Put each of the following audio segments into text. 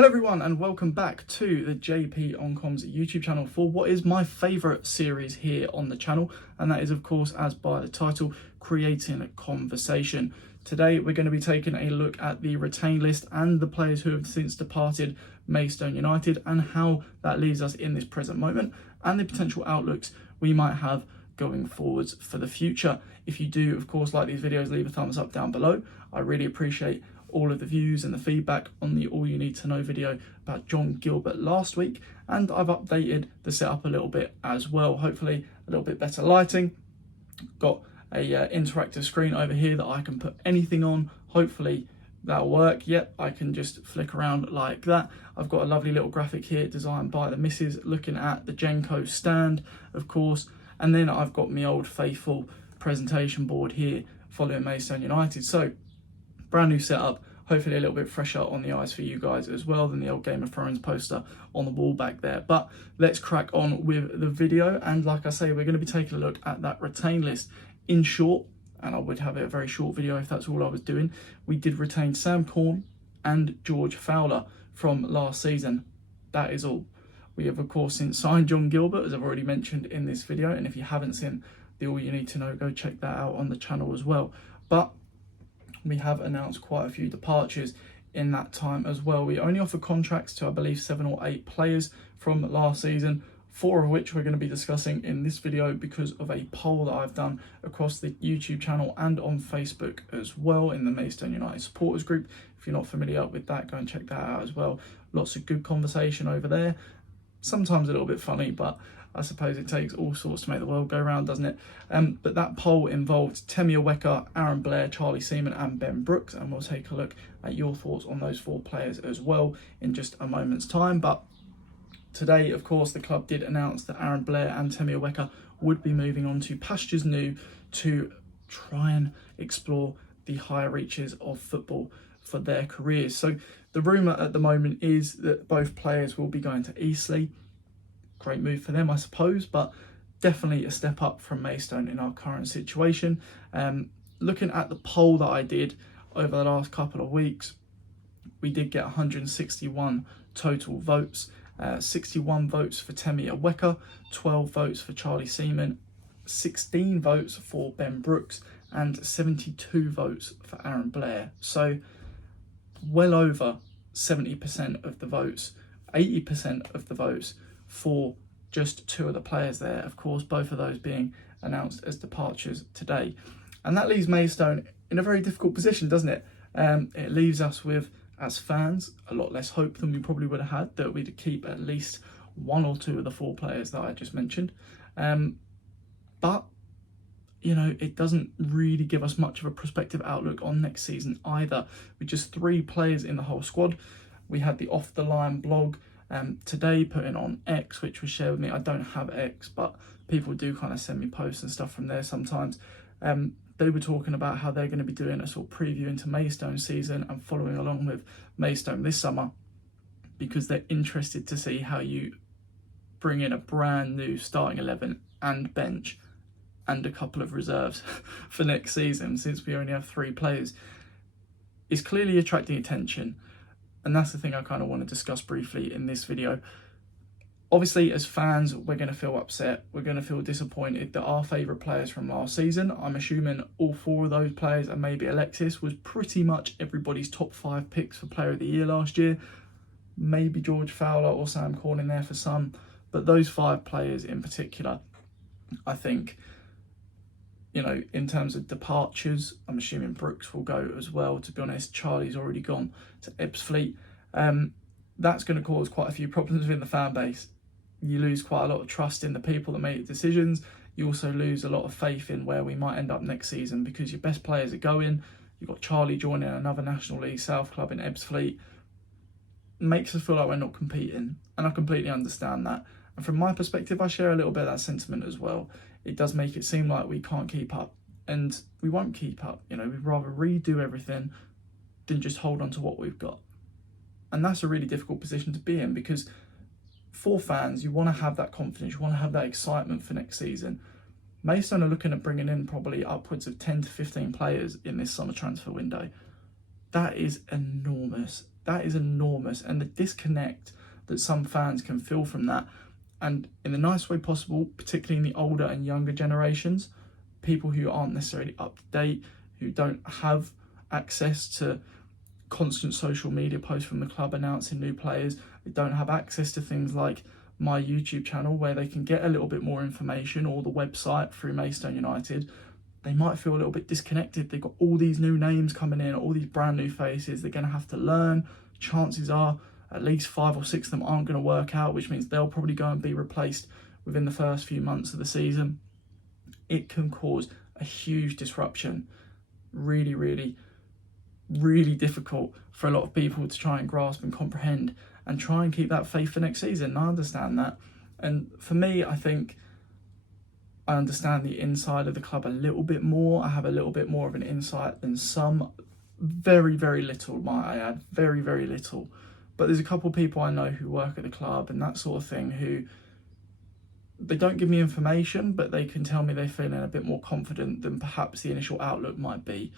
Hello everyone and welcome back to the JP on Comms YouTube channel for what is my favourite series here on the channel, and that is of course, as by the title, Creating a Conversation. Today we're going to be taking a look at the retained list and the players who have since departed Maidstone United and how that leaves us in this present moment and the potential outlooks we might have going forwards for the future. If you do of course like these videos, leave a thumbs up down below. I really appreciate all of the views and the feedback on the All You Need to Know video about John Gilbert last week, and I've updated the setup a little bit as well, hopefully a little bit better lighting. Got a interactive screen over here that I can put anything on, hopefully that'll work. Yep, I can just flick around like that. I've got a lovely little graphic here designed by the missus looking at the Genco stand of course, and then I've got my old faithful presentation board here following Maidstone United. So brand new setup, hopefully a little bit fresher on the eyes for you guys as well than the old Game of Thrones poster on the wall back there. But let's crack on with the video, and like I say, we're going to be taking a look at that retain list. In short, and I would have a very short video if that's all I was doing, we did retain Sam Corn and George Fowler from last season. That is all. We have of course since signed John Gilbert, as I've already mentioned in this video, and if you haven't seen the All You Need to Know, go check that out on the channel as well. But we have announced quite a few departures in that time as well. We only offer contracts to I believe 7 or 8 players from last season, 4 of which we're going to be discussing in this video because of a poll that I've done across the YouTube channel and on Facebook as well in the Maidstone United supporters group. If you're not familiar with that, go and check that out as well. Lots of good conversation over there, sometimes a little bit funny, but I suppose it takes all sorts to make the world go round, doesn't it? But that poll involved Temi, Blair, Charlie Seaman and Ben Brooks, and we'll take a look at your thoughts on those 4 players as well in just a moment's time. But today, of course, the club did announce that Blair and Temi would be moving on to pastures new to try and explore the higher reaches of football for their careers. So the rumour at the moment is that both players will be going to Eastleigh. Great move for them, I suppose, but definitely a step up from Maidstone in our current situation. Looking at the poll that I did over the last couple of weeks, we did get 161 total votes. 61 votes for Temi, 12 votes for Charlie Seaman, 16 votes for Ben Brooks, and 72 votes for Blair. So well over 70% of the votes, 80% of the votes for just 2 of the players there, of course, both of those being announced as departures today. And that leaves Maidstone in a very difficult position, doesn't it? It leaves us with, as fans, a lot less hope than we probably would have had that we'd keep at least 1 or 2 of the 4 players that I just mentioned. But, you know, it doesn't really give us much of a prospective outlook on next season either. With just 3 players in the whole squad. We had the Off the Line blog today putting on X, which was shared with me. I don't have X, but people do kind of send me posts and stuff from there sometimes. They were talking about how they're going to be doing a sort of preview into Maidstone season and following along with Maidstone this summer, because they're interested to see how you bring in a brand new starting 11 and bench and a couple of reserves for next season, since we only have 3 players. It's clearly attracting attention. And that's the thing I kind of want to discuss briefly in this video. Obviously, as fans, we're going to feel upset. We're going to feel disappointed that our favourite players from last season, I'm assuming all 4 of those players and maybe Alexis, was pretty much everybody's top 5 picks for Player of the Year last year. Maybe George Fowler or Sam Corn in there for some. But those 5 players in particular, I think, you know, in terms of departures, I'm assuming Brooks will go as well. To be honest, Charlie's already gone to Ebbsfleet. That's going to cause quite a few problems within the fan base. You lose quite a lot of trust in the people that make the decisions. You also lose a lot of faith in where we might end up next season, because your best players are going. You've got Charlie joining another National League South club in Ebbsfleet. Makes us feel like we're not competing, and I completely understand that. And from my perspective, I share a little bit of that sentiment as well. It does make it seem like we can't keep up, and we won't keep up. You know, we'd rather redo everything than just hold on to what we've got. And that's a really difficult position to be in, because for fans, you want to have that confidence, you want to have that excitement for next season. Maidstone are looking at bringing in probably upwards of 10 to 15 players in this summer transfer window. That is enormous. That is enormous, and the disconnect that some fans can feel from that, and in the nice way possible, particularly in the older and younger generations, people who aren't necessarily up to date, who don't have access to constant social media posts from the club announcing new players, they don't have access to things like my YouTube channel where they can get a little bit more information, or the website through Maidstone United. They might feel a little bit disconnected. They've got all these new names coming in, all these brand new faces they're going to have to learn. Chances are at least 5 or 6 of them aren't going to work out, which means they'll probably go and be replaced within the first few months of the season. It can cause a huge disruption. Really, really, really difficult for a lot of people to try and grasp and comprehend and try and keep that faith for next season. I understand that. And for me, I think I understand the inside of the club a little bit more. I have a little bit more of an insight than some. Very, very little, might I add. Very, very little. But there's a couple of people I know who work at the club and that sort of thing who, they don't give me information, but they can tell me they're feeling a bit more confident than perhaps the initial outlook might be.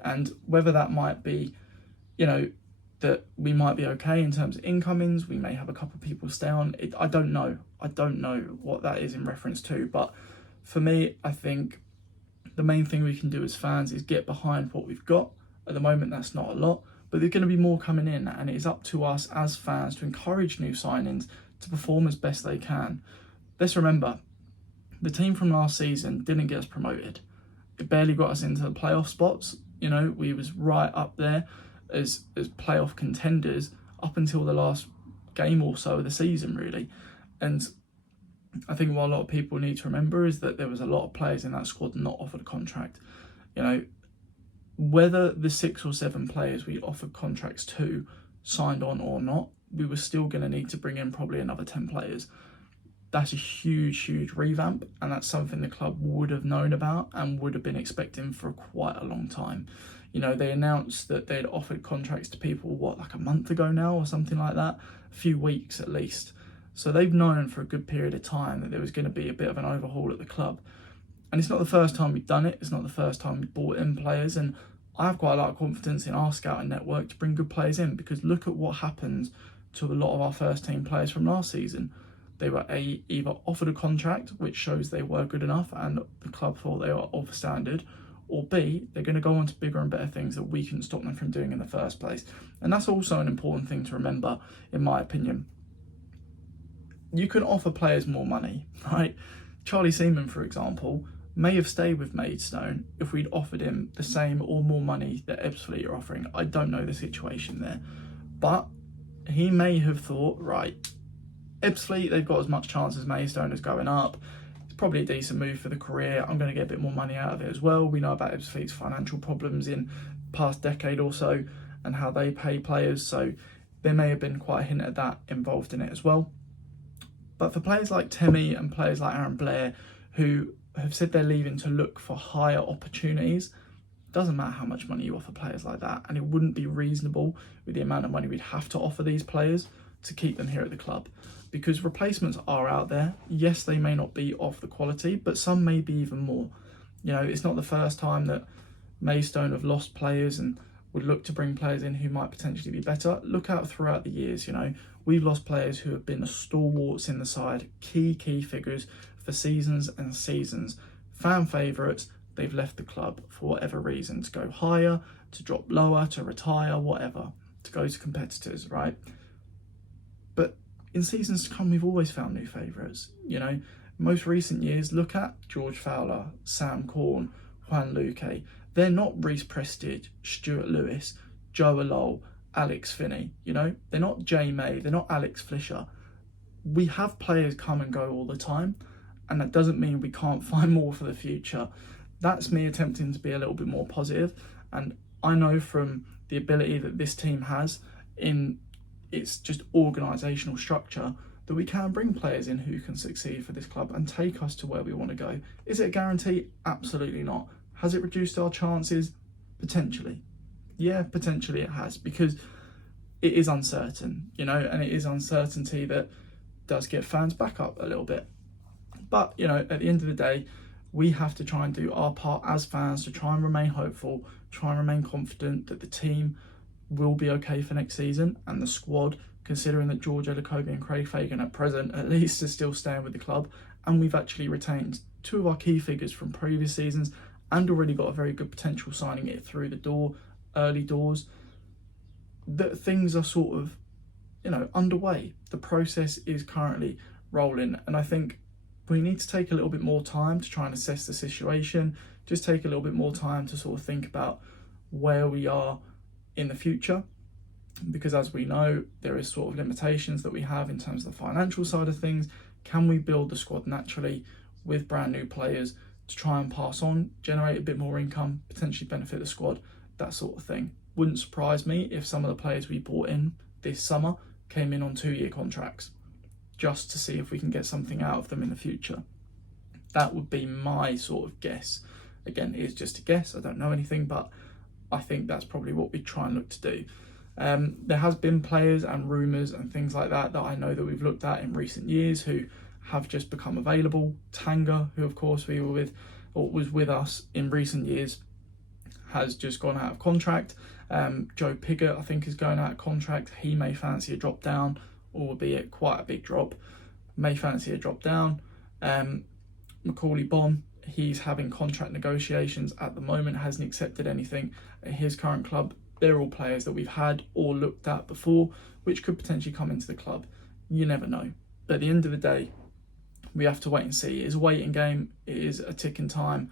And whether that might be, that we might be okay in terms of incomings, we may have a couple of people stay on. I don't know. I don't know what that is in reference to. But for me, I think the main thing we can do as fans is get behind what we've got. At the moment, that's not a lot, but there's going to be more coming in, and it is up to us as fans to encourage new signings to perform as best they can. Let's remember, the team from last season didn't get us promoted. It barely got us into the playoff spots. We was right up there as playoff contenders up until the last game or so of the season, really. And I think what a lot of people need to remember is that there was a lot of players in that squad not offered a contract. Whether the 6 or 7 players we offered contracts to signed on or not, we were still going to need to bring in probably another 10 players. That's a huge, huge revamp, and that's something the club would have known about and would have been expecting for quite a long time. They announced that they'd offered contracts to people, like a month ago now or something like that, a few weeks at least. So they've known for a good period of time that there was going to be a bit of an overhaul at the club. And it's not the first time we've done it. It's not the first time we've brought in players. And I have quite a lot of confidence in our scouting network to bring good players in, because look at what happens to a lot of our first team players from last season. They were either offered a contract, which shows they were good enough and the club thought they were of standard, or B, they're going to go on to bigger and better things that we couldn't stop them from doing in the first place. And that's also an important thing to remember, in my opinion. You can offer players more money, right? Charlie Seaman, for example, may have stayed with Maidstone if we'd offered him the same or more money that Ebbsfleet are offering. I don't know the situation there. But he may have thought, right, Ebbsfleet, they've got as much chance as Maidstone as going up. It's probably a decent move for the career. I'm going to get a bit more money out of it as well. We know about Ebbsfleet's financial problems in the past decade or so and how they pay players. So there may have been quite a hint at that involved in it as well. But for players like Temi and players like Blair, who have said they're leaving to look for higher opportunities, it doesn't matter how much money you offer players like that, and it wouldn't be reasonable with the amount of money we'd have to offer these players to keep them here at the club, because replacements are out there. Yes, they may not be of the quality, but some may be even more. It's not the first time that Maidstone have lost players and would look to bring players in who might potentially be better. Look out throughout the years, we've lost players who have been stalwarts in the side, key figures for seasons and seasons, fan favourites. They've left the club for whatever reason, to go higher, to drop lower, to retire, whatever, to go to competitors, right? But in seasons to come, we've always found new favourites. Most recent years, look at George Fowler, Sam Corn, Juan Luque. They're not Reece Prestige, Stuart Lewis, Joe Alol, Alex Finney. They're not Jay May, they're not Alex Flisher. We have players come and go all the time, and that doesn't mean we can't find more for the future. That's me attempting to be a little bit more positive, and I know from the ability that this team has in its just organisational structure that we can bring players in who can succeed for this club and take us to where we want to go. Is it a guarantee? Absolutely not. Has it reduced our chances? Potentially. Yeah, potentially it has, because it is uncertain, and it is uncertainty that does get fans back up a little bit. But, at the end of the day, we have to try and do our part as fans to try and remain hopeful, try and remain confident that the team will be okay for next season, and the squad, considering that George Elokobi and Craig Fagan at present at least are still staying with the club, and we've actually retained two of our key figures from previous seasons and already got a very good potential signing it through the door, early doors, that things are sort of, underway. The process is currently rolling, and I think we need to take a little bit more time to try and assess the situation, just take a little bit more time to sort of think about where we are in the future, because as we know, there is sort of limitations that we have in terms of the financial side of things. Can we build the squad naturally with brand new players to try and pass on, generate a bit more income, potentially benefit the squad, that sort of thing? Wouldn't surprise me if some of the players we bought in this summer came in on 2-year contracts, just to see if we can get something out of them in the future. That would be my sort of guess. Again, it's just a guess, I don't know anything, but I think that's probably what we try and look to do. There has been players and rumours and things like that I know that we've looked at in recent years who have just become available. Tanga, who of course we were with, or was with us in recent years, has just gone out of contract. Joe Pigott, I think, is going out of contract. He may fancy a drop down, albeit quite a big drop. May fancy a drop down. Macaulay Bonne, he's having contract negotiations at the moment, hasn't accepted anything at his current club. They're all players that we've had or looked at before, which could potentially come into the club. You never know. But at the end of the day, we have to wait and see. It is a waiting game. It is a ticking time,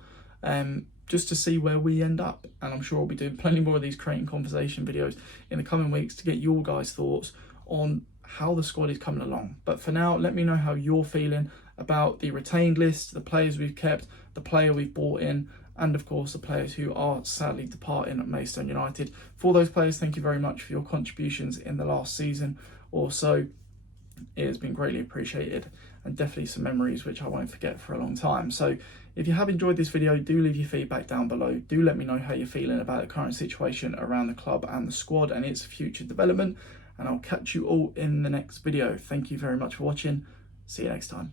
just to see where we end up. And I'm sure we'll be doing plenty more of these creating conversation videos in the coming weeks to get your guys' thoughts on how the squad is coming along. But for now, let me know how you're feeling about the retained list, the players we've kept, the player we've bought in, and of course the players who are sadly departing at Maidstone United. For those players, thank you very much for your contributions in the last season or so. It has been greatly appreciated, and definitely some memories which I won't forget for a long time. So if you have enjoyed this video, do leave your feedback down below. Do let me know how you're feeling about the current situation around the club and the squad and its future development, and I'll catch you all in the next video. Thank you very much for watching. See you next time.